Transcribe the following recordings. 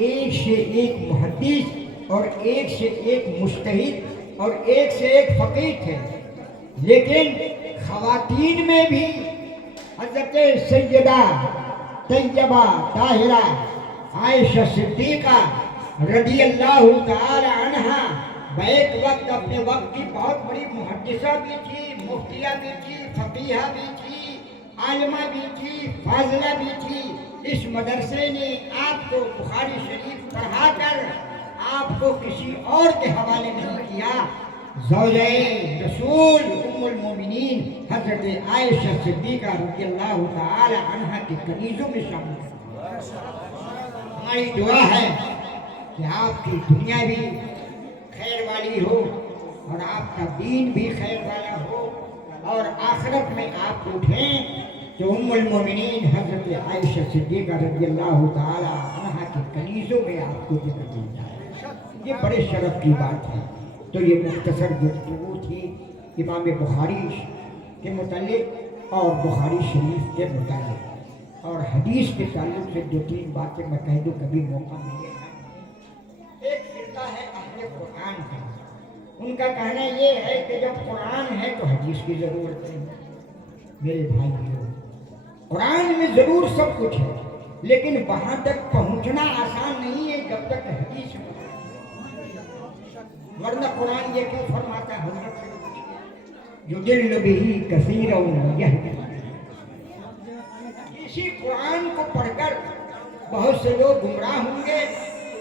ایک سے ایک محدث اور ایک سے ایک مجتہد اور ایک سے ایک فقیہ تھے، لیکن خواتین میں بھی حضرت سیدہ طیبہ طاہرہ عائشہ صدیقہ رضی اللہ تعالی عنہا بیک وقت اپنے وقت کی بہت بڑی محدثہ بھی تھی، مفتیہ بھی تھی، فقیہہ بھی تھی، عالمہ بھی تھی، فاضلہ بھی تھی۔ اس مدرسے نے آپ کو بخاری شریف پڑھا کر آپ کو کسی اور کے حوالے نہیں کیا، زوجہ رسول ام المومنین حضرت عائشہ صدیقہ رضی اللہ تعالی عنہا کے کنیزوں میں شامل کر۔ ہماری دعا ہے کہ آپ کی دنیا بھی خیر والی ہو اور آپ کا دین بھی خیر والا ہو، اور آخرت میں آپ اٹھیں کہ ام المومنین حضرت عائشہ صدیقہ رضی اللہ تعالی عنہا کے کنیزوں میں آپ کو ذکر دی جائے۔ یہ بڑے شرف کی بات ہے۔ تو یہ مختصر گفتگو تھی امام بخاری کے متعلق اور بخاری شریف کے متعلق، اور حدیث کے تعلق سے 2-3 باتیں میں کہہ دوں، کبھی موقع ملے گا۔ ایک فرقہ ہے اہل قرآن کا، ان کا کہنا یہ ہے کہ جب قرآن ہے تو حدیث کی ضرورت نہیں۔ میرے بھائیو، قرآن میں ضرور سب کچھ ہے، لیکن وہاں تک پہنچنا آسان نہیں ہے جب تک حدیث ہو۔ ورنہ قرآن یہ کیوں فرماتا ہے حضرت سے یضل بہ کثیرا ویہدی، اسی قرآن کو پڑھ کر بہت سے لوگ گمراہ ہوں گے،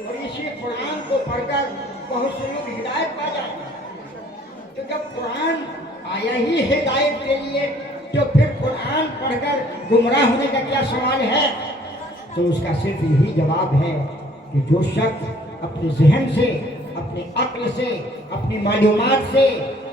اور اسی قرآن کو پڑھ کر بہت سے لوگ ہدایت پا جائیں گے۔ تو جب قرآن آیا ہی ہدایت کے لیے، تو پھر قرآن پڑھ کر گمراہ ہونے کا کیا سوال ہے؟ تو اس کا صرف یہی جواب ہے کہ جو شخص اپنے ذہن سے، اپنے عقل سے، اپنی معلومات سے،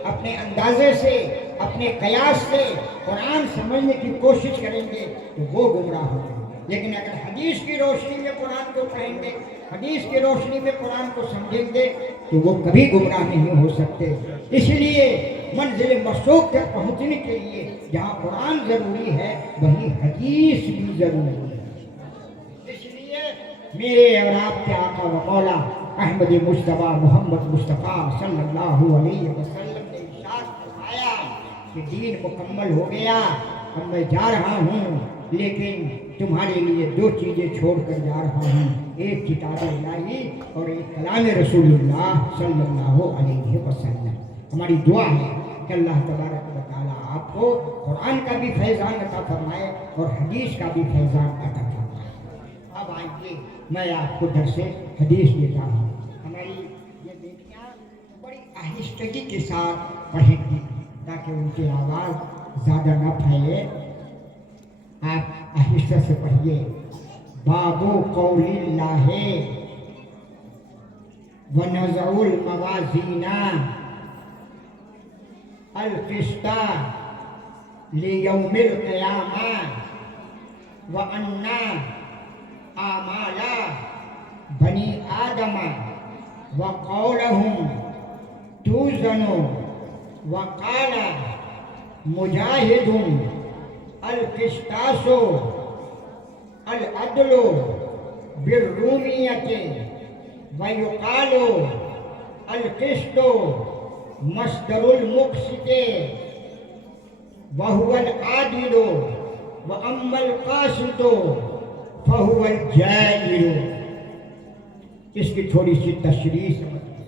اپنے اندازے سے، اپنے قیاس سے قرآن سمجھنے کی کوشش کریں گے تو وہ گمراہ ہوں گے۔ لیکن اگر حدیث کی روشنی میں قرآن کو پڑھیں گے، حدیث کی روشنی میں قرآن کو سمجھیں گے، تو وہ کبھی گمراہ نہیں ہو سکتے۔ اس لیے منزل مشوق تک پہنچنے کے لیے جہاں قرآن ضروری ہے، وہیں حدیث بھی ضروری ہے۔ اس لیے میرے اور آپ کے آقا و مولا احمد مجتبیٰ محمد مصطفیٰ صلی اللہ علیہ وسلم نے ارشاد فرمایا کہ دین مکمل ہو گیا، اب میں جا رہا ہوں، لیکن تمہارے لیے 2 چیزیں چھوڑ کر جا رہا ہوں، ایک کتاب الہی اور ایک کلام رسول اللہ صلی اللہ علیہ وسلم۔ ہماری دعا ہے کہ اللہ تبارک و تعالیٰ آپ کو قرآن کا بھی فیضان عطا فرمائے اور حدیث کا بھی فیضان عطا فرمائے۔ اب آئیے میں آپ کو درس حدیث دیتا ہوں۔ ہماری یہ بیٹیاں بڑی آہستگی کے ساتھ پڑھیں گی تاکہ ان کی آواز زیادہ نہ پھیلے۔ آپ آہستہ سے پڑھیے۔ باب قول اللہ ونضع الموازین القسط لیوم القیامہ وان اعمال بنی آدم وقولهم توزن وقال مجاہد القسطاس العدل بالرومیۃ ویقال القسط مصدر المقسط وهو العادل واما القاسط فهو الجائر۔ اس کی تھوڑی سی تشریح سمجھیں۔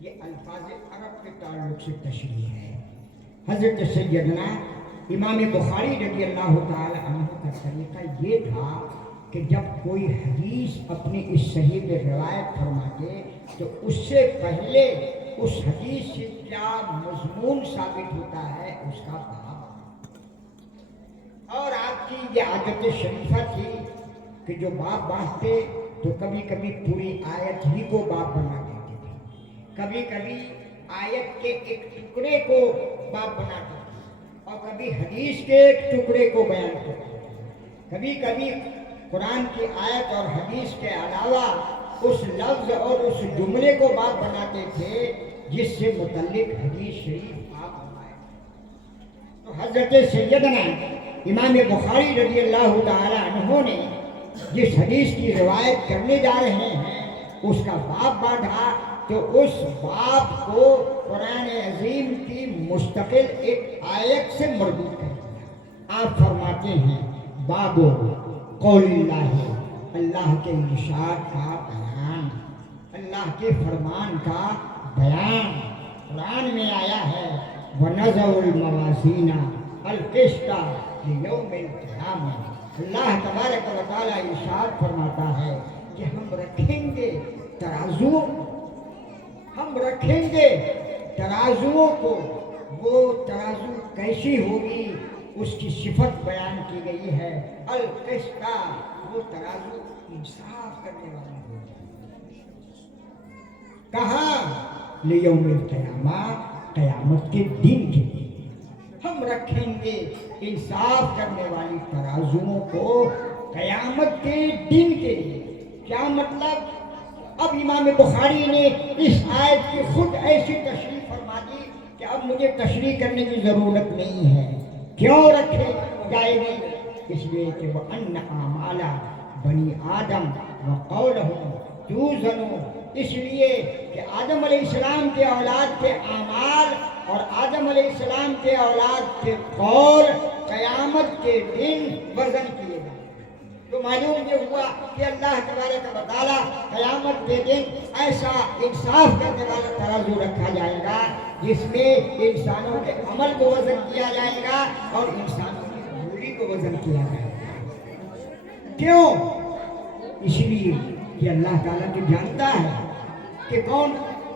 یہ الفاظ عرب کے تعلق سے تشریح ہے۔ حضرت سیدنا امام بخاری رضی اللہ تعالی عنہ کا طریقہ یہ تھا کہ جب کوئی حدیث اپنی اس صحیح میں روایت فرماتے تو اس سے پہلے اس حدیث سے کیا مضمون ثابت ہوتا ہے اس کا باب، اور آپ کی یہ عادت شریفہ تھی کہ جو باب باندھتے تو کبھی کبھی پوری آیت ہی کو باب بنا دیتے تھے، کبھی کبھی آیت کے ایک ٹکڑے کو باب بناتے تھے، اور کبھی حدیث کے ایک ٹکڑے کو بیان کرتے تھے، کبھی کبھی قرآن کی آیت اور حدیث کے علاوہ اس لفظ اور اس جملے کو باب بناتے تھے جس سے متعلق حدیث شریف آپ فرمائے۔ تو حضرت سیدنا امام بخاری رضی اللہ تعالی عنہ نے جس حدیث کی روایت کرنے جا رہے ہیں اس کا باب باندھا تو اس باب کو قرآن عظیم کی مستقل ایک آیت سے مربوط کر دیا۔ آپ فرماتے ہیں باب قول اللہ، اللہ کے ارشاد کا بیان، اللہ کے فرمان کا بیان قرآن میں آیا ہے۔ وَنَضَعُ الْمَوَازِينَ الْقِسْطَ لِيَوْمِ الْقِيَامَةِ، اللہ تبارک و تعالیٰ ارشاد فرماتا ہے کہ ہم رکھیں گے ترازو، ہم رکھیں گے ترازوؤں کو۔ وہ ترازو کیسی ہوگی اس کی صفت بیان کی گئی ہے، القسط، وہ ترازو انصاف کرنے والا ہوگا۔ کہاں؟ لیوم القیامہ، قیامت کے دن کے لیے ہم رکھیں گے انصاف کرنے والی ترازوؤں کو قیامت کے دن کے لیے۔ کیا مطلب؟ اب امام بخاری نے اس آیت کی خود ایسی تشریح فرما دی کہ اب مجھے تشریح کرنے کی ضرورت نہیں ہے۔ کیوں رکھے جائے گی؟ اس لیے کہ وَأَنَّ أَعْمَالَ بنی آدم وَقَوْلَهُمْ تُوزَنُ، اس لیے کہ آدم علیہ السلام کے اولاد کے اعمال اور آدم علیہ السلام کے اولاد کے قول قیامت کے دن وزن کیے گئے۔ تو معلوم یہ ہوا کہ اللہ تبارک و تعالیٰ قیامت کے دن ایسا انصاف کرنے والا ترازو رکھا جائے گا جس میں انسانوں کے عمل کو وزن کیا جائے گا اور انسانوں کی بھولی کو وزن کیا جائے گا۔ کیوں؟ اس لیے کہ اللہ تعالیٰ تو جانتا ہے کہ کون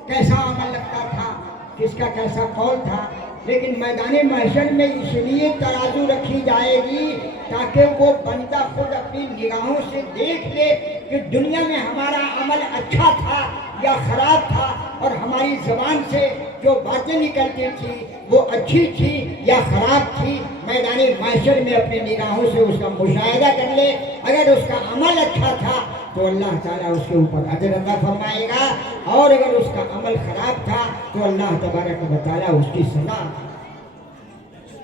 کیسا عمل رکھتا تھا، کس کا کیسا قول تھا، لیکن میدان محشر میں اس لیے ترازو رکھی جائے گی تاکہ وہ بندہ خود اپنی نگاہوں سے دیکھ لے کہ دنیا میں ہمارا عمل اچھا تھا یا خراب تھا، اور ہماری زبان سے جو باتیں نکلتی تھی وہ اچھی تھی یا خراب تھی۔ میدان محشر میں اپنی نگاہوں سے اس کا مشاہدہ کر لے، اگر اس کا عمل اچھا تھا تو اللہ تعالیٰ اس کے اوپر اجر عطا فرمائے گا، اور اگر اس کا عمل خراب تھا تو اللہ تبارک و تعالیٰ اس کی سزا۔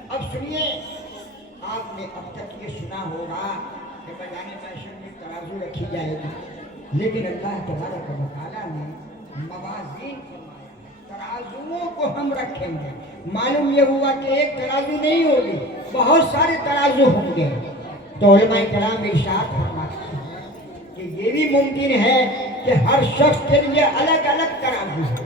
اب سنیے، آپ نے اب تک یہ سنا ہوگا کہ میدان محشر میں ترازو رکھی جائے گی، لیکن اللہ تبارک و تعالیٰ نے موازین فرمایا، ترازوؤں کو ہم رکھیں گے۔ معلوم یہ ہوا کہ ایک ترازو نہیں ہوگی، بہت سارے ترازو ہوں گے۔ تو علماء کرام ارشاد فرماتے ہیں کہ یہ بھی ممکن ہے کہ ہر شخص کے لیے الگ الگ ترازو ہو،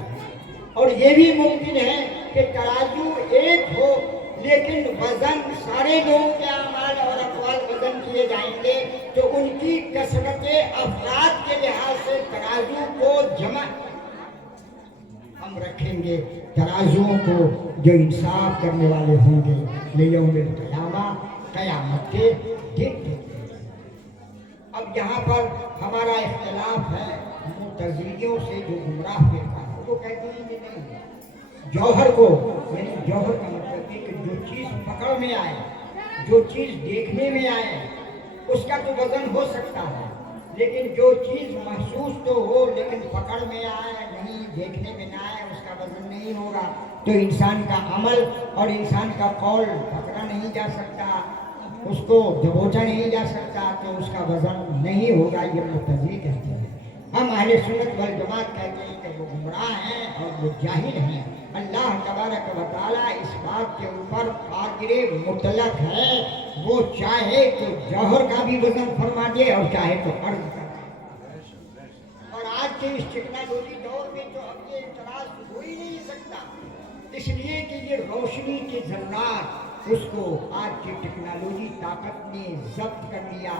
اور یہ بھی ممکن ہے کہ ترازو ایک ہو لیکن وزن سارے لوگوں کے اعمال اور اقوال وزن کیے جائیں گے، تو ان کی کثرت افراد کے لحاظ سے ترازو کو جمع ہم رکھیں گے، ترازوؤں کو جو انصاف کرنے والے ہوں گے لیوم القیامہ، قیامت کے دن۔ اب یہاں پر ہمارا اختلاف ہے معتزلیوں سے، جو گمراہ فرقہ ہے، وہ کہتے ہیں کہ نہیں، جوہر کو، یعنی جوہر کا مطلب ہے کہ جو چیز پکڑ میں آئے، جو چیز دیکھنے میں آئے، اس کا تو وزن ہو سکتا ہے، لیکن جو چیز محسوس تو ہو لیکن پکڑ میں آئے نہیں، دیکھنے میں نہ آئے، اس کا وزن نہیں ہوگا۔ تو انسان کا عمل اور انسان کا قول پکڑا نہیں جا سکتا، اس کو دبوچا نہیں جا سکتا، تو اس کا وزن نہیں ہوگا، یہ معتزلی کہتے ہیں۔ ہم اہل سنت والجماعت کہتے ہیں کہ وہ گمراہ ہیں اور وہ جاہل ہیں۔ اللہ تبارک و تعالیٰ اس بات کے اوپر قادر مطلق ہے، وہ چاہے تو جوہر کا بھی وزن فرما دے اور چاہے تو عرض کا۔ اور آج کے اس ٹیکنالوجی دور میں تو اب یہ اعتراض ہو ہی نہیں سکتا، اس لیے کہ یہ روشنی کے ذرات، اس کو آج کی ٹیکنالوجی طاقت نے ضبط کر لیا،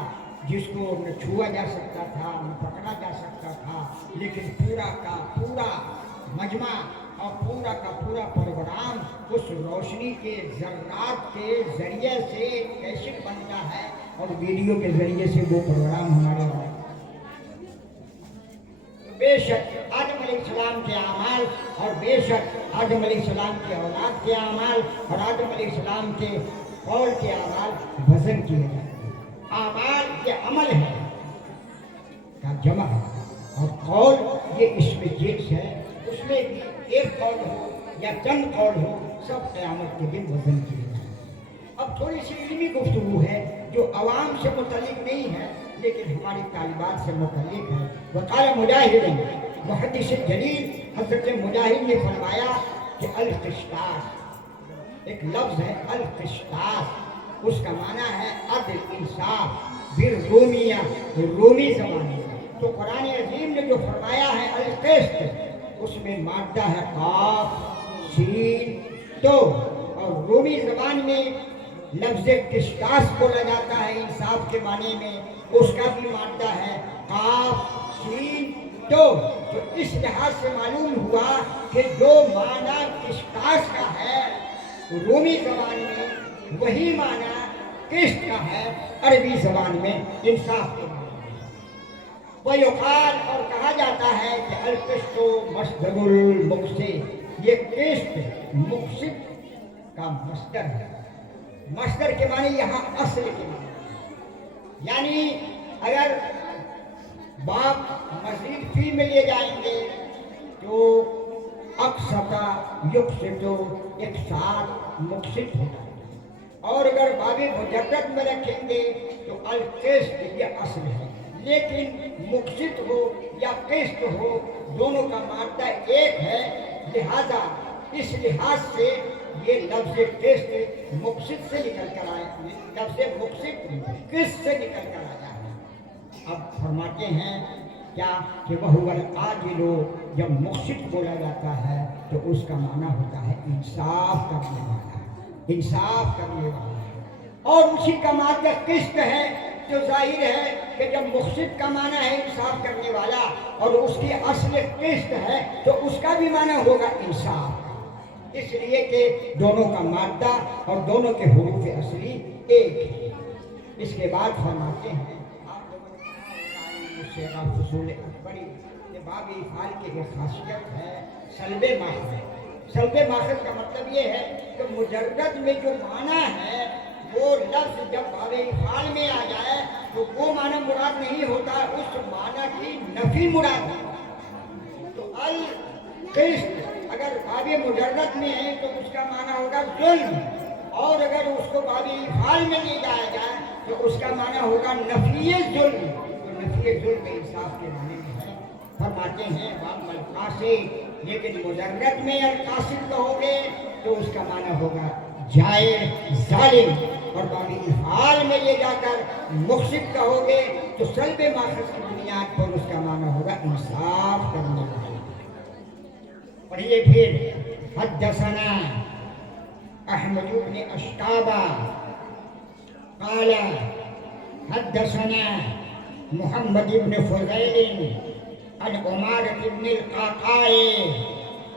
جس کو نہ چھوا جا سکتا تھا نہ پکڑا جا سکتا تھا، لیکن پورا کا پورا مجمع اور پورا کا پورا پروگرام اس روشنی کے ذرات کے ذریعے سے کیسٹ بنتا ہے، اور ویڈیو کے ذریعے سے وہ پروگرام ہمارے وہاں۔ بے شک آدم علیہ السلام کے اعمال، اور بے شک آدم علیہ السلام کے اولاد کے اعمال، اور آدم علیہ السلام کے قول کے اعمال وزن کیے جاتے ہیں۔ اعمال یہ عمل ہے کا جمع ہے، اور قول یہ اس میں جنس ہے، اس میں بھی ایک قول ہو یا چند قول ہو، سب قیامت کے دن وزن کیے جائیں۔ اب تھوڑی سی علمی گفتگو ہے جو عوام سے متعلق نہیں ہے، لیکن ہماری طالبات سے متعلق ہے. وقال مجاہد محدث جلیل حضرت مجاہد نے فرمایا کہ القسطاس ایک لفظ ہے القسطاس، اس کا معنی ہے عدل انصاف بالرومیہ، رومی زبان میں. تو قرآن عظیم نے جو فرمایا ہے القسط، اس میں مادہ ہے قاف سین تو، اور رومی زبان میں لفظ قسطاس بولا جاتا ہے انصاف کے معنی میں، اس کا بھی مادہ ہے قاف سین تو اس لحاظ سے معلوم ہوا کہ جو معنی قسطاس کا ہے رومی زبان میں، وہی معنی قسط کا ہے عربی زبان میں انصاف کے معنی. ویقال اور کہا جاتا ہے کہ القسط مصدر المقسط، یہ قسط مقسط کا مصدر ہے. مصدر کے معنی یہاں اصل کے معنی، یعنی اگر باپ مزید فی میں لے جائیں گے تو اقسطا یقسط اقساط مقسط ہوتا ہے، اور اگر باب مجرد میں رکھیں گے تو القسط یہ اصل ہے. لیکن مقسط ہو یا قسط ہو دونوں کا مادہ ایک ہے، لہذا اس لحاظ سے یہ لفظ قسط مقسط سے نکل کر آیا، لفظ مقسط قسط سے نکل کر آیا ہے. اب فرماتے ہیں کیا کہ وہ العاجل، جب مقسط بولا جاتا ہے تو اس کا معنی ہوتا ہے انصاف کرنے والا، انصاف کرنے والا. اور اسی کا مادہ قسط ہے، جو ظاہر ہے کہ جب مقسط کا معنی ہے انصاف کرنے والا اور اس کی اصل قسط ہے تو اس کا بھی معنی ہوگا انصاف، اس لیے کہ دونوں کا مادہ اور دونوں کے حروف اصلی ایک ہے. اس کے بعد فرماتے ہیں فصول اکبری، یہ باب افعال کی ایک خاصیت ہے سلب ماخذ. سلب ماخذ کا مطلب یہ ہے کہ مجرد میں جو معنی ہے وہ لفظ جب باب افعال میں آ جائے تو وہ معنی مراد نہیں ہوتا، اس معنی کی نفی مراد ہے. تو القسط اگر باب مجرد میں ہے تو اس کا معنی ہوگا ظلم، اور اگر اس کو باب افعال میں لے جایا جائے تو اس کا معنی ہوگا نفی ظلم. تو نفی ظلم انصاف کے معنی میں ہے. فرماتے ہیں باب القاسد، لیکن مجرد میں القاسد کہو گے تو اس کا معنی ہوگا جائر ظالم، اور باب افعال میں لے جا کر مقسط کہو گے تو سلب ماخذ کی بنیاد پر اس کا معنی ہوگا انصاف کرنے والا. پڑھیے پھر حدثنا احمد بن اشتابہ قال حدثنا محمد بن فضیل عن عمارة بن القعقاع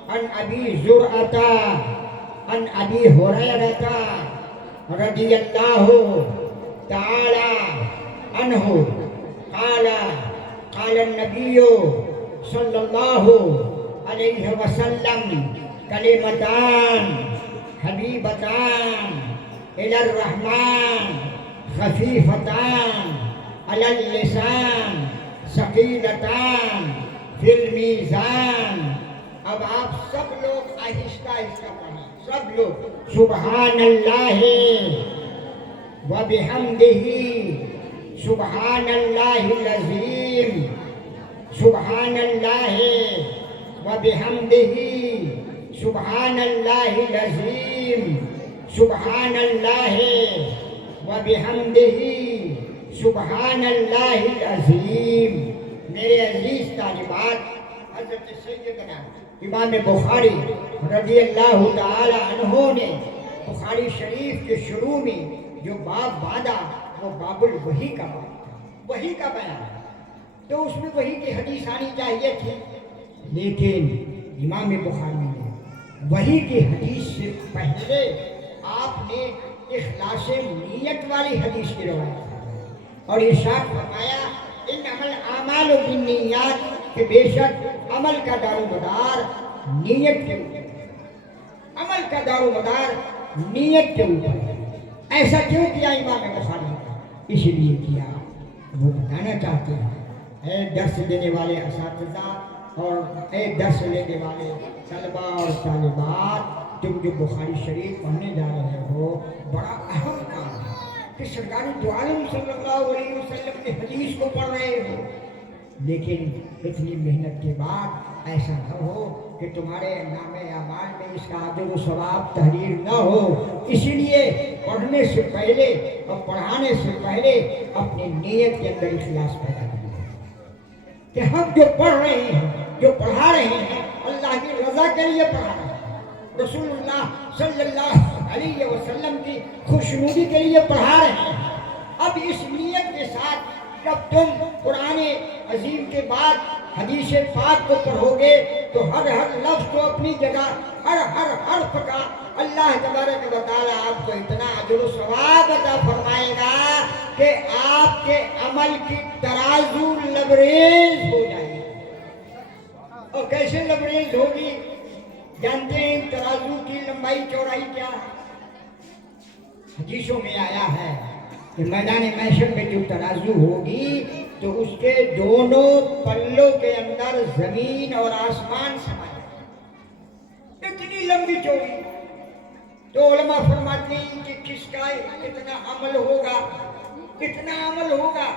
عن ابی زرعة عن ابی ہریرة رضی اللہ تعالی عنہ قال قال النبی صلی اللہ علیہ وسلم کلمتان حبیبتان الی الرحمن خفیفتان علی اللسان ثقیلتان فی المیزان. اب آپ سب لوگ آہستہ آہستہ پڑھیں، سب لوگ. سبحان اللہ وبحمدہ سبحان اللہ العظیم، سبحان اللہ وبحمدہ سبحان اللہ العظیم، سبحان اللہ وبحمدہ سبحان اللہ العظیم. میرے عزیز طالبات، حضرت سیدنا امام بخاری رضی اللہ تعالی عنہ نے بخاری شریف کے شروع میں جو باب باندھا وہ باب الوحی کا باب تھا، وحی کا بیان. تو اس میں وحی کی حدیث آنی چاہیے تھی، لیکن امام بخاری نے وحی کی حدیث سے پہلے آپ نے اخلاص نیت والی حدیث کی روایت کی اور ارشاد فرمایا انما الاعمال بالنیات، کہ بے شک عمل کا دار و مدار نیت کے اوپر، عمل کا دار و مدار نیت کے اوپر. ایسا کیوں کیا امام بخاری نے؟ اس لیے کیا وہ بتانا چاہتے ہیں اے درس دینے والے اساتذہ اور اے درس لینے والے طلبہ اور طالبات، تم جو بخاری شریف پڑھنے جا رہے ہو بڑا اہم کام ہے. کہ سرکار دو عالم صلی اللہ علیہ وسلم کی حدیث کو پڑھ رہے ہو، لیکن اتنی محنت کے بعد ایسا نہ ہو کہ تمہارے نام اعمال میں اس کا اجر و ثواب تحریر نہ ہو۔ اسی لیے پڑھنے سے پہلے اور پڑھانے سے پہلے اپنی نیت کے اندر اخلاص پیدا کریں کہ ہم جو پڑھ رہے ہیں، جو پڑھا رہے ہیں، اللہ کی رضا کے لیے پڑھا رہے ہیں، رسول اللہ صلی اللہ علیہ وسلم کی خوشنودی کے لیے پڑھا رہے ہیں۔ اب اس نیت کے ساتھ جب تم قرآن عظیم کے بعد حدیث پاک کو پڑھو گے تو ہر لفظ کو اپنی جگہ، ہر حرف کا اللہ تبارک و تعالیٰ آپ کو اتنا اجر و ثواب عطا فرمائے گا کہ آپ کے عمل کی ترازو لبریز ہو جائے گی۔ اور کیسے لبریز ہوگی؟ جانتے ہیں ترازو کی لمبائی چوڑائی کیا ہے؟ حدیثوں میں آیا ہے کہ میدان محشر میں جو ترازو ہوگی تو اس کے دونوں پلوں کے اندر زمین اور آسمان سما جائے گا، اتنی لمبی چوڑی۔ تو علماء فرماتے ہیں کہ کس کا اتنا عمل ہوگا، اتنا عمل ہوگا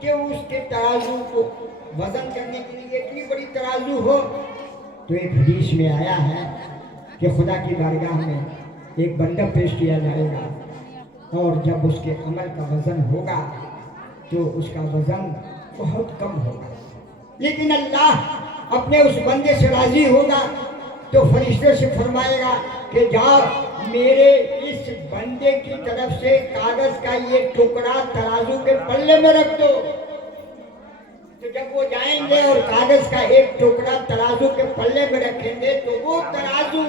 کہ اس کے ترازو کو وزن کرنے کے لیے اتنی بڑی ترازو ہو۔ تو ایک حدیث میں آیا ہے کہ خدا کی بارگاہ میں ایک بندہ پیش کیا جائے گا، اور جب اس کے عمل کا وزن ہوگا تو اس کا وزن بہت کم ہوگا، لیکن اللہ اپنے اس بندے سے راضی ہوگا تو فرشتے سے فرمائے گا کہ جاؤ میرے اس بندے کی طرف سے کاغذ کا یہ ٹکڑا ترازو کے پلے میں رکھ دو۔ تو جب وہ جائیں گے اور کاغذ کا ایک ٹکڑا ترازو کے پلے میں رکھیں گے تو وہ ترازو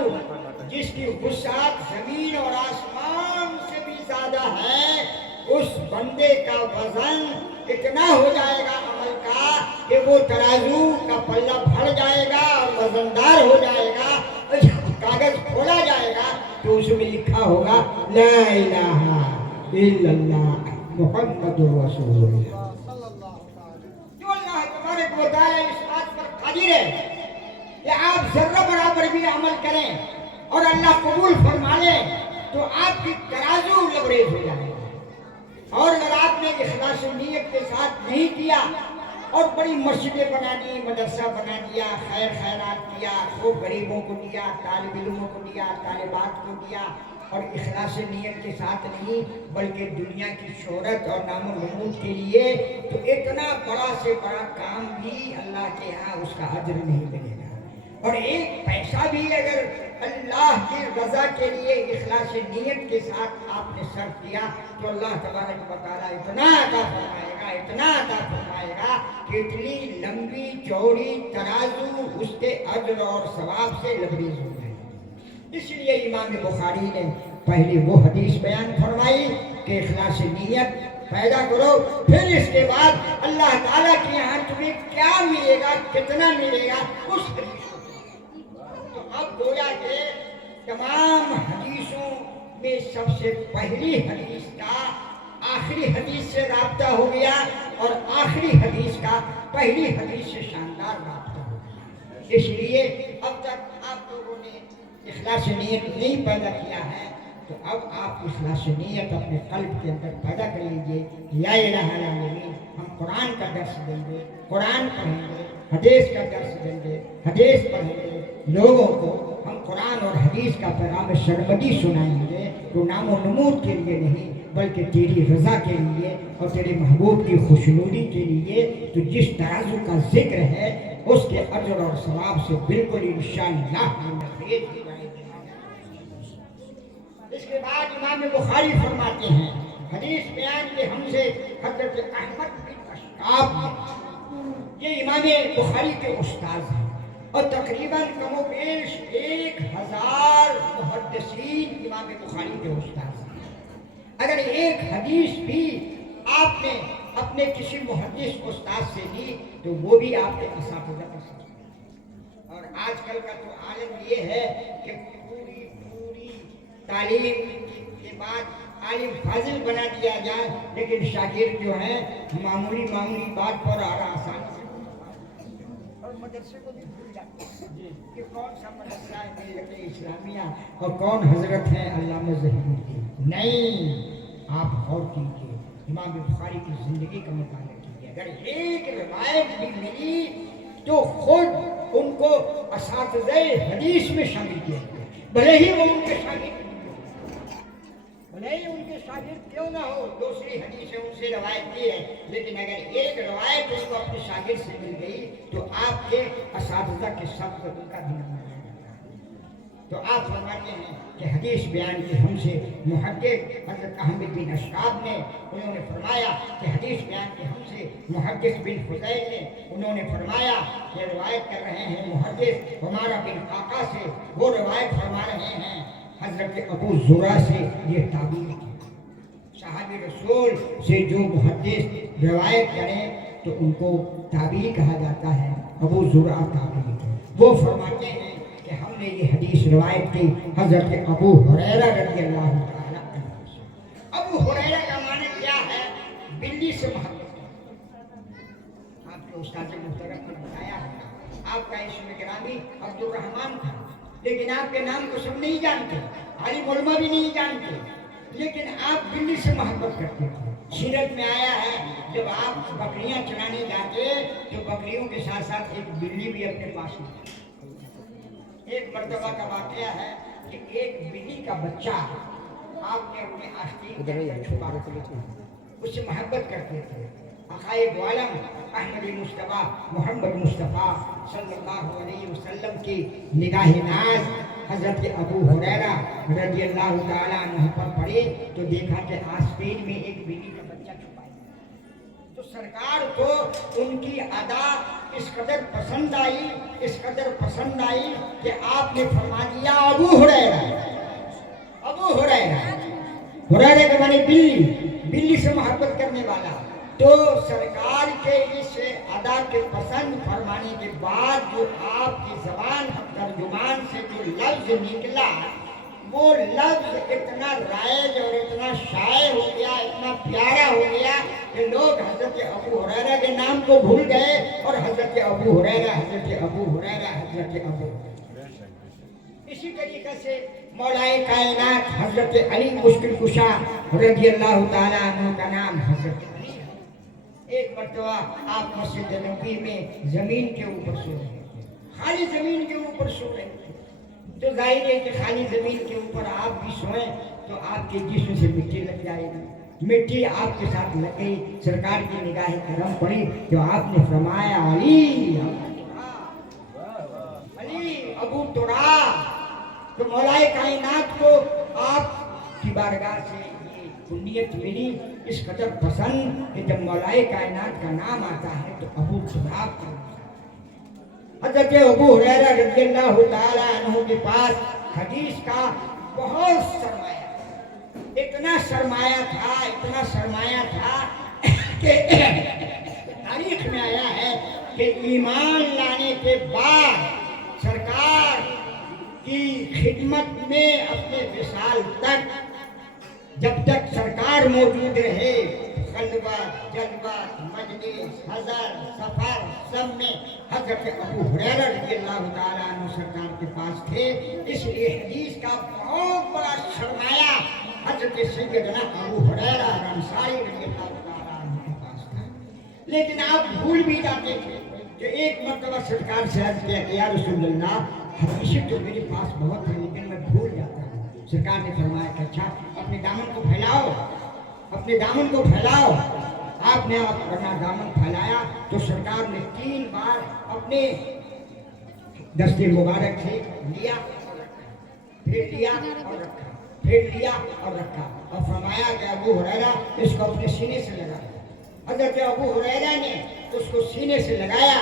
جس کی وسعت زمین اور آسمان سے بھی زیادہ ہے، اس بندے کا وزن اتنا ہو جائے گا عمل کا کہ وہ ترازو کا پلہ بھر جائے گا اور وزندار ہو جائے گا۔ اور جب کاغذ کھولا جائے گا تو اس میں لکھا ہوگا لا الہ الا اللہ محمد رسول اللہ۔ جو اللہ تبارک و تعالیٰ اس بات پر قادر ہے کہ آپ ذرہ برابر بھی عمل کریں اور اللہ قبول فرما لے تو آپ کی ترازو لبریز ہو جائے گا۔ اور اگر آپ نے اخلاص نیت کے ساتھ نہیں کیا اور بڑی مسجدیں بنا دی، مدرسہ بنا دیا، خیر خیرات کیا، خوب غریبوں کو دیا، طالب علموں کو دیا، طالبات کو دیا، اور اخلاص نیت کے ساتھ نہیں بلکہ دنیا کی شہرت اور نام و نمود کے لیے، تو اتنا بڑا سے بڑا کام بھی اللہ کے ہاں اس کا اجر نہیں ملے گا۔ اور ایک پیسہ بھی اگر اللہ کی رضا کے لیے اخلاص نیت کے ساتھ آپ نے صرف کیا تو اللہ تبارک و تعالیٰ اتنا عطا فرمائے گا، اتنا عطا فرمائے گا کہ اتنی لمبی چوڑی ترازو اس کے اجر اور ثواب سے لبریز ہو جائے گی۔ اس لیے امام بخاری نے پہلے وہ حدیث بیان فرمائی کہ اخلاص نیت پیدا کرو، پھر اس کے بعد اللہ تعالیٰ کے یہاں تمہیں کیا ملے گا، کتنا ملے گا، اس حدیث کو۔ تو اب گویا کہ تمام حدیثوں میں سب سے پہلی حدیث کا آخری حدیث سے رابطہ ہو گیا اور آخری حدیث کا پہلی حدیث سے شاندار رابطہ ہو گیا۔ اس لیے اب تک آپ لوگوں نے اخلاص نیت نہیں پیدا کیا ہے تو اب آپ اخلاص نیت اپنے قلب کے اندر پیدا کر لیجیے۔ لا الہ الا اللہ، ہم قرآن کا درس دیں گے، قرآن پڑھیں گے، حدیث کا درس دیں گے، حدیث پڑھیں گے، لوگوں کو ہم قرآن اور حدیث کا پیغام سرمدی سنائیں گے، تو نام و نمود کے لیے نہیں بلکہ تیری رضا کے لیے اور تیرے محبوب کی خوشنودی کے لیے۔ تو جس ترازو کا ذکر ہے اس کے اجر اور ثواب سے بالکل انشاءاللہ لبریز ہو جائے گی۔ اس کے بعد امام بخاری فرماتے ہیں، حدیث بیان کے ہم سے حضرت احمد بن اشعاب یہ امام بخاری کے استاذ ہیں، اور تقریباً کم و بیش 1000 محدثین امام بخاری کے استاذ ہیں۔ اگر ایک حدیث بھی آپ نے اپنے کسی محدث استاد سے لی تو وہ بھی آپ کے اساتذہ پر سمجھتے ہیں۔ اور آج کل کا تو عالم یہ ہے کہ پوری تعلیم کے بعد عالم فاضل بنا دیا جائے، لیکن شاگرد جو ہیں معمولی بات پر آسان سے اور مدرسے کو بھی بھول جاتے ہیں کہ کون سا مدرسہ ہے ملت اسلامیہ اور کون حضرت ہیں علامہ ظہیر الدین۔ نہیں، آپ غور کیجیے، امام بخاری کی زندگی کا مطالعہ کیجیے، اگر ایک روایت بھی ملی تو خود ان کو اساتذہ حدیث میں شامل کیا گیا، بھلے ہی وہ ان کے شاگرد کیوں نہ ہو، دوسری حدیثیں ان سے روایت کی ہے، لیکن اگر ایک روایت اس کو اپنے شاگرد سے مل گئی تو آپ کے اساتذہ کے سب کو ان کا دن مانا جاتا ہے۔ تو آپ فرماتے ہیں کہ حدیث بیان کی ہم سے محدث حضرت احمد بن اشعاب نے، انہوں نے فرمایا کہ حدیث بیان کی ہم سے محدث بن فضیل نے، انہوں نے فرمایا کہ روایت کر رہے ہیں محدث عمارہ بن قعقاع سے، وہ روایت فرما رہے ہیں حضرت ابو زرع سے، یہ تابعی ہے۔ صحابی رسول سے جو محدث روایت کریں تو ان کو تابعی کہا جاتا ہے، ابو زرع تابعی ہے۔ وہ فرماتے ہیں کہ ہم نے یہ حدیث روایت کی حضرت ابو ہریرہ رضی اللہ تعالیٰ عنہ سے۔ ابو ہریرہ کا معنی کیا ہے؟ بلی سے محبت کرنا۔ آپ کے استاد محترم نے بتایا ہے، آپ کا اسم گرامی عبد الرحمن تھا، لیکن آپ کے نام کو سب نہیں جانتے، عالم علماء بھی نہیں جانتے، لیکن آپ بلی سے محبت کرتے تھے۔ سیرت میں آیا ہے جب آپ بکریاں چرانے جاتے تو بکریوں کے ساتھ ساتھ ایک بلی بھی اپنے پاس ہوتی۔ ایک مرتبہ کا واقعہ ہے کہ ایک بلی کا بچہ آپ نے اپنے آستین کے اندر چھپا رکھا تھا، اس سے محبت کرتے تھے۔ عقائد عالم احمد مصطفیٰ محمد مصطفیٰ صلی اللہ علیہ وسلم کی نگاہ ناز حضرت ابو ہریرہ رضی اللہ تعالیٰ عنہ پر پڑے تو دیکھا کہ آستین میں ایک بلی کا بچہ چھپا ہے۔ تو سرکار کو ان کی ادا اس قدر پسند آئی کہ آپ نے فرما دیا ابو ہریرہ ہریرہ کے معنی بلی سے محبت کرنے والا۔ تو سرکار کے اس ادا کے پسند فرمانے کے بعد جو آپ کی زبان ترجمان سے جو لفظ نکلا، وہ لفظ اتنا رائج اور اتنا شائع ہو گیا، اتنا پیارا ہو گیا کہ لوگ حضرت ابو ہریرہ کے نام کو بھول گئے اور حضرت ابو ہریرہ اسی طریقے سے مولائے کائنات حضرت علی مشکل کشا رضی اللہ تعالیٰ عنہ کا نام حضرت علی ہے۔ ایک مرتبہ آپ مسجد نبوی میں زمین کے اوپر سو رہے تھے، خالی زمین کے اوپر سو رہے تھے۔ تو ظاہر ہے کہ خالی زمین کے اوپر آپ بھی سوئیں تو آپ کے جسم سے مٹی لگ جائے گی، مٹی آپ کے ساتھ لگ گئی، سرکار کی نگاہ کرم پڑی تو آپ نے فرمایا علی ابو تراب۔ تو مولائے کائنات کو آپ کی بارگاہ سے یہ کنیت ملی، اس قدر پسند کہ جب مولائے کائنات کا نام آتا ہے تو ابو تراب کا حضرت ابو ہریرہ رضی اللہ تعالیٰ عنہ کے پاس حدیث کا بہت سرمایہ، اتنا سرمایہ تھا کہ تاریخ میں آیا ہے کہ ایمان لانے کے بعد سرکار کی خدمت میں اپنے وصال تک، جب تک سرکار موجود رہے، خلوت جلوت مجلس حضر سفر سب میں حضرت ابو ہریرہ رضی اللہ تعالیٰ عنہ سرکار کے پاس تھے۔ اس لیے حدیث کا بہت بڑا سرمایہ حضرت سیدنا ابو ہریرہ انصاری رضی اللہ تعالیٰ عنہ کے پاس تھا۔ لیکن آپ بھول بھی جاتے تھے کہ ایک مرتبہ سرکار سے عرض کیا کہ یا رسول اللہ حدیثیں تو میرے پاس بہت ہے لیکن میں بھول جاتا ہوں۔ سرکار نے فرمایا کہ اچھا اپنے دامن کو پھیلاؤ، آپ نے اپنا دامن پھیلایا تو سرکار نے 3 بار اپنے دست مبارک سے لیا، پھر لیا اور رکھا اور فرمایا کہ ابو ہریرہ اس کو اپنے سینے سے لگا۔ حضرت ابو ہریرہ نے اس کو سینے سے لگایا،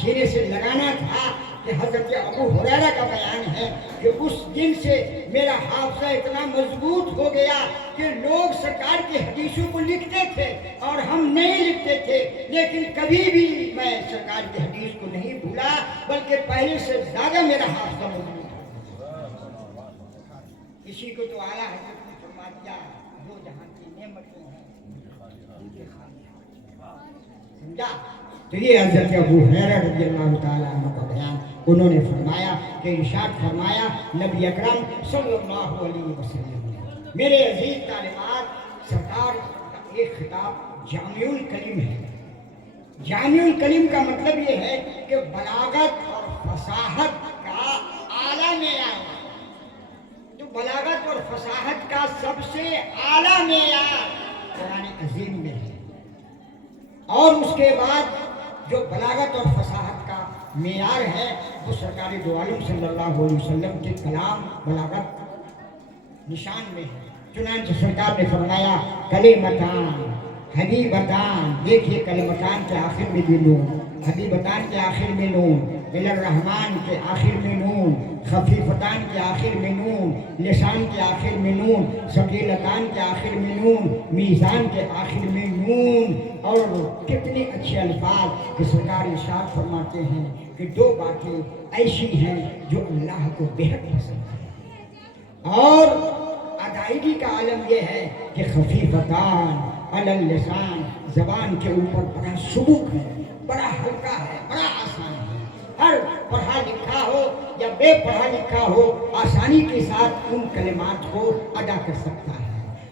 سینے سے لگانا تھا کہ حضرت ابو ہریرہ کا بیان ہے کہ اس دن سے میرا حافظہ اتنا مضبوط ہو گیا کہ لوگ سرکار کی حدیثوں کو لکھتے تھے اور ہم نہیں لکھتے تھے، لیکن کبھی بھی میں سرکار کی حدیث کو نہیں بھولا بلکہ پہلے سے زیادہ میرا حافظہ مضبوط ہو۔ اسی کو تو اعلیٰ حضرت نے فرما دیا جو جہاں کی نعمتیں ہیں سمجھا۔ تو یہ حضرت ابو ہریرہ رضی اللہ تعالیٰ عنہ کا بیان، انہوں نے فرمایا کہ ارشاد فرمایا نبی اکرم صلی اللہ علیہ وسلم، میرے عزیز طالبات سرکار کا ایک خطاب جامع الکلم ہے. جامع الکلم کا مطلب یہ ہے کہ بلاغت اور فصاحت کا اعلیٰ معیار. تو بلاغت اور فصاحت کا سب سے اعلیٰ معیار قرآن عظیم میں ہے. اور اس کے بعد جو بلاغت اور فصاحت کا معیار ہے وہ سرکار دو عالم صلی اللہ علیہ وسلم کے کلام بلاغت نشان میں ہے. چنانچہ سرکار نے فرمایا کلمتان حبیبتان. دیکھیے کلمتان کے آخر میں بھی نون، حبیبتان کے آخر میں نون، الرحمن کے آخر میں نون، خفیفتان کے آخر میں نون، لسان کے آخر میں نون، ثقیلتان کے آخر میں نون، میزان کے آخر میں نون. اور کتنے اچھے الفاظ کہ سرکار ارشاد فرماتے ہیں کہ دو باتیں ایسی ہیں جو اللہ کو بہت پسند ہے. اور ادائیگی کا عالم یہ ہے کہ خفیفتان علی اللسان، زبان کے اوپر بڑا سبک ہے، بڑا ہلکا ہے، بڑا آسان ہے. ہر پڑھا لکھا ہو یا بے پڑھا لکھا ہو آسانی کے ساتھ ان کلمات کو ادا کر سکتا ہے.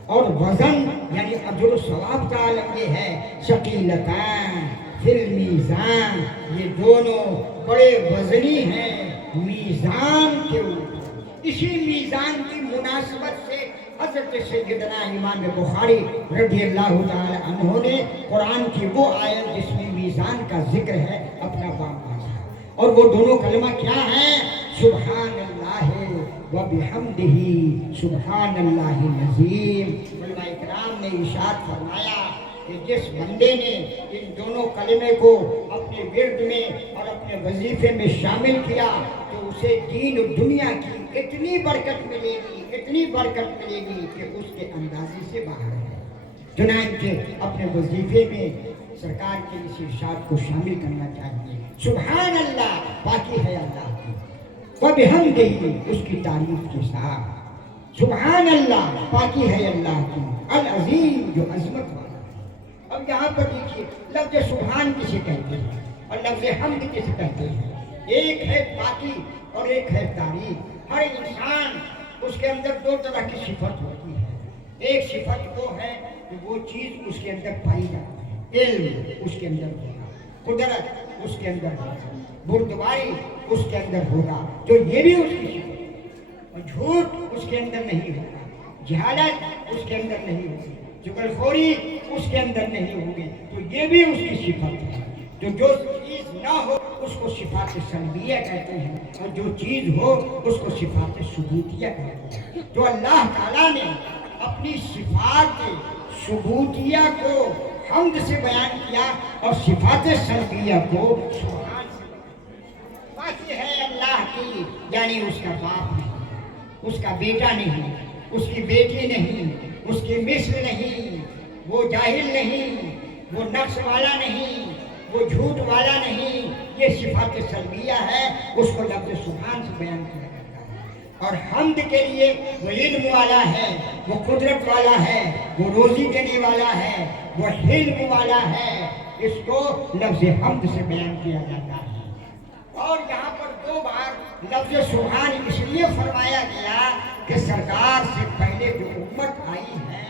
اور وزن یعنی اجر و ثواب کا عالم یہ ہے ثقیلتان فی المیزان. یہ دونوں بڑے وزنی ہیں میزان کے اوپر. اسی میزان کی مناسبت سے حضرت سیدنا امام بخاری رضی اللہ تعالی عنہ نے قرآن کی وہ آیت جس میں میزان کا ذکر ہے اپنا باب باندھا. اور وہ دونوں کلمہ کیا ہیں؟ سبحان اللہ و بحمدہ سبحان اللہ العظیم. علماء کرام نے ارشاد فرمایا کہ جس بندے نے ان دونوں کلمے کو اپنے ورد میں اور اپنے وظیفے میں شامل کیا تو اسے دین و دنیا کی اتنی برکت ملے گی، اتنی برکت ملے گی کہ اس کے اندازے سے باہر ہے. چنانچہ اپنے وظیفے میں سرکار کے اس ارشاد کو شامل کرنا چاہیے. سبحان اللہ پاکی ہے اللہ کی، وبحمدہ اس کی تعریف کے ساتھ. سبحان اللہ پاکی ہے اللہ کی، العظیم جو عظمت والا. اب یہاں پر دیکھیے لفظ سبحان کسے کہتے ہیں اور لفظ حمد کسے کہتے ہیں. ایک ہے پاکی اور ایک ہے تعریف. ہر انسان اس کے اندر دو طرح کی صفت ہوتی ہے. ایک صفت وہ ہے کہ وہ چیز اس کے اندر پائی جاتی ہے، علم اس کے اندر ہوگا، قدرت اس کے اندر ہوگا، بردباری اس کے اندر ہوگا، تو یہ بھی اس کی صفت ہے. اور جھوٹ اس کے اندر نہیں ہوگا، جہالت اس کے اندر نہیں ہوگی، چغلخوری اس کے اندر نہیں ہوگی، تو یہ بھی اس کی صفت ہے. تو جو چیز نہ ہو اس کو صفات سلبیہ کہتے ہیں اور جو چیز ہو اس کو صفات ثبوتیہ کہتے ہیں. تو اللہ تعالیٰ نے اپنی صفات ثبوتیہ کو حمد سے بیان کیا اور صفات سلبیہ کو سبحان سے بیان. باقی ہے اللہ کی یعنی اس کا باپ نہیں، اس کا بیٹا نہیں، اس کی بیٹی نہیں، اس کی مثل نہیں، وہ جاہل نہیں، وہ نقص والا نہیں، وہ جھوٹ والا نہیں. یہ صفات سلبیہ ہے، اس کو لفظ سبحان سے بیان کیا جاتا ہے. اور حمد کے لیے وہ علم والا ہے، وہ قدرت والا ہے، وہ روزی دینے والا ہے، وہ حلم والا ہے. اس کو لفظ حمد سے بیان کیا جاتا ہے. اور یہاں پر دو بار لفظ سبحان اس لیے فرمایا گیا کہ سرکار سے پہلے جو امت آئی ہے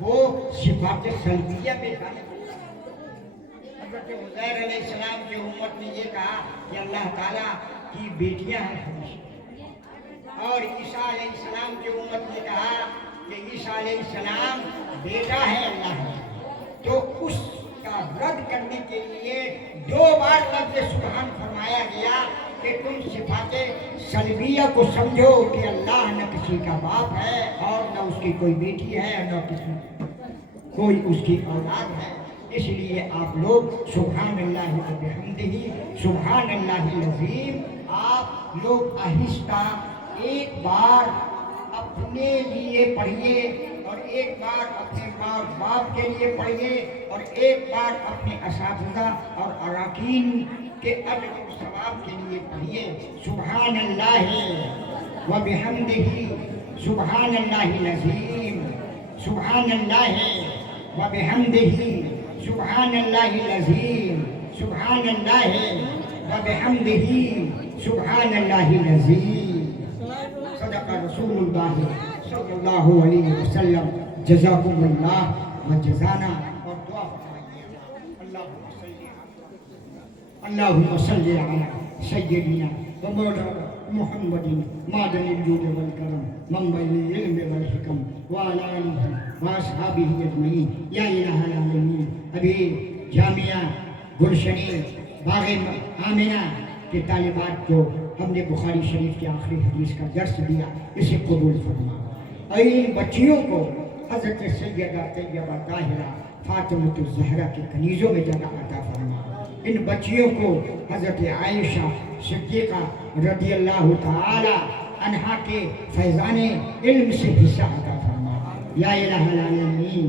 وہ صفات سلبیہ میں جانے. حضرت عزیر علیہ السلام کی امت نے یہ کہا کہ اللہ تعالیٰ کی بیٹیاں ہیں، اور عیسیٰ علیہ السلام کی امت نے کہا کہ عیسیٰ علیہ السلام بیٹا ہے اللہ کا. تو اس کا رد کرنے کے لیے دو بار لفظ سبحان فرمایا گیا کہ تم صفات سلبیہ کو سمجھو کہ اللہ نہ کسی کا باپ ہے اور نہ اس کی کوئی بیٹی ہے اور نہ کسی کوئی اس کی اولاد ہے. اس لیے آپ لوگ سبحان اللہ و بحمدہ سبحان اللہ العظیم آپ لوگ آہستہ ایک بار اپنے لیے پڑھیے اور ایک بار اپنے ماں باپ کے لیے پڑھیے اور ایک بار اپنے اساتذہ اور اراکین کے اجر و ثواب کے لیے پڑھیے. سبحان اللہ و بحمدہ سبحان اللہ العظیم سبحان اللہ و بحمدہ سبحان اللہ العظیم سبحان اللہ و بحمدہ سبحان اللہ العظیم. صدق رسول اللہ صلی اللہ علیہ وسلم. جزاکم اللہ و جزانا. اور دعا فرمائیے اللہم صلی علی سیدنا و مولانا محمد معدن الجود والکرم منبع العلم والحکم وعلی آلہ واصحابہ اجمعین. یا الہ العالمین، ابھی جامعہ گلشنی باغ آمنہ کے طالبات کو ہم نے بخاری شریف کے آخری حدیث کا درس دیا، اسے قبول فرما. اور ان بچیوں کو حضرت سیدہ طیبہ طاہرہ فاطمۃ الزہرا کے کنیزوں میں جگہ عطا فرما. ان بچیوں کو حضرت عائشہ صدیقہ رضی اللہ تعالی عنہا کے فیضان علم سے حصہ عطا فرما. یا الہ العالمین،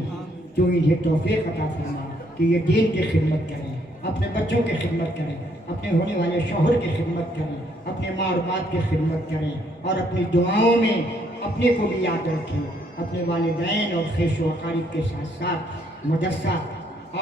جو انہیں توفیق عطا فرما کہ یہ دین کی خدمت کریں، اپنے بچوں کی خدمت کریں، اپنے ہونے والے شوہر کی خدمت کریں، اپنے ماں اور باپ کی خدمت کریں، اور اپنی دعاؤں میں اپنے کو بھی یاد رکھیں، اپنے والدین اور خیش و اقارب کے ساتھ ساتھ مدرسہ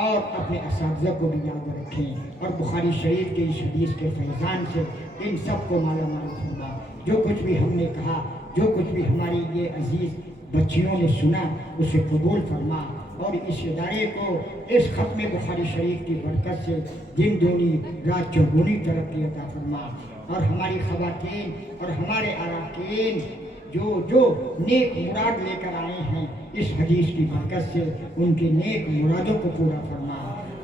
اور اپنے اساتذہ کو بھی یاد رکھیں. اور بخاری شریف کے اس حدیث کے فیضان سے ان سب کو مالا مال فرما. جو کچھ بھی ہم نے کہا، جو کچھ بھی ہماری یہ عزیز بچیوں نے سنا، اسے قبول فرما. اور اس ادارے کو اس ختم بخاری شریف کی برکت سے دن دونی رات چوگنی ترقی عطا فرما. اور ہماری خواتین اور ہمارے اراکین جو نیک مراد لے کر آئے ہیں، اس حدیث کی برکت سے ان کی نیک مرادوں کو پورا فرما.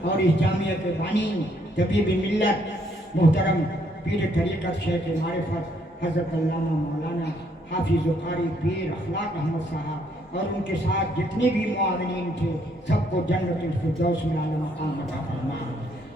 اور اس جامعہ کے بانی طبیب ملت محترم پیر طریقت شیخ معرفت حضرت علامہ مولانا حافظ قاری پیر اخلاق احمد صاحب اور ان کے ساتھ جتنے بھی معاونین تھے، سب کو جنت الفردوس میں اعلیٰ مقام عطا فرما.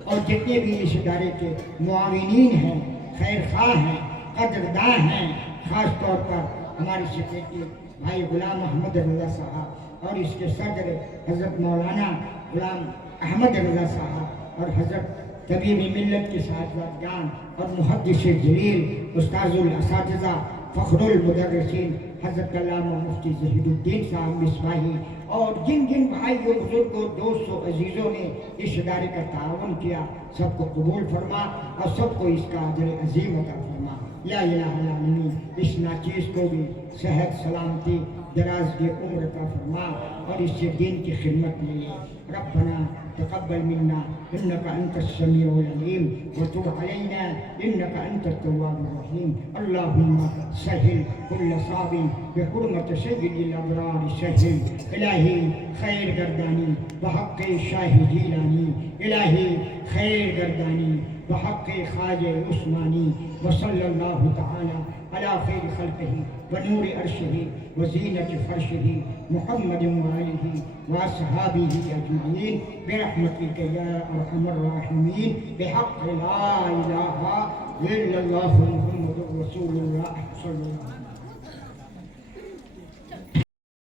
اور جتنے بھی اس ادارے کے معاونین ہیں، خیر خواہ ہیں، قدرداں ہیں، خاص طور پر ہمارے سیکریٹری بھائی غلام محمد رضا صاحب اور اس کے صدر حضرت مولانا غلام احمد رضا صاحب اور حضرت طبیب ملت کے ساتھیان اور محدث جلیل استاذ الاساتذہ فخر المدرسین حضرت علامہ مفتی زہید الدین صاحب مصباحی اور جن جن بھائیوں بزرگوں دوستوں عزیزوں نے اس ادارے کا تعاون کیا، سب کو قبول فرما اور سب کو اس کا اجر عظیم عطا فرما. یا الہ العالمین، اس ناچیز کو بھی صحت سلامتی دراز کی عمر عطا فرما اور اس سے دین کی خدمت میں لے. ربنا تقبل منا انك انت السميع العليم وتب علينا انك انت التواب الرحيم. اللهم سهل كل صعب بحرمة سيد الابرار سهل. الہی خیر گردانی بحق شاہ جیلانی، الہی خیر گردانی بحق خواجہ عثمانی. وصلی اللہ تعالی علی خیر خلقہ ونور عرشہ وزینت فرشہ محمد وآلہ واصحابہ اجمعین برحمتک یا ارحم الراحمین بحق لا الہ الا اللہ محمد رسول اللہ صلی اللہ علیہ وسلم.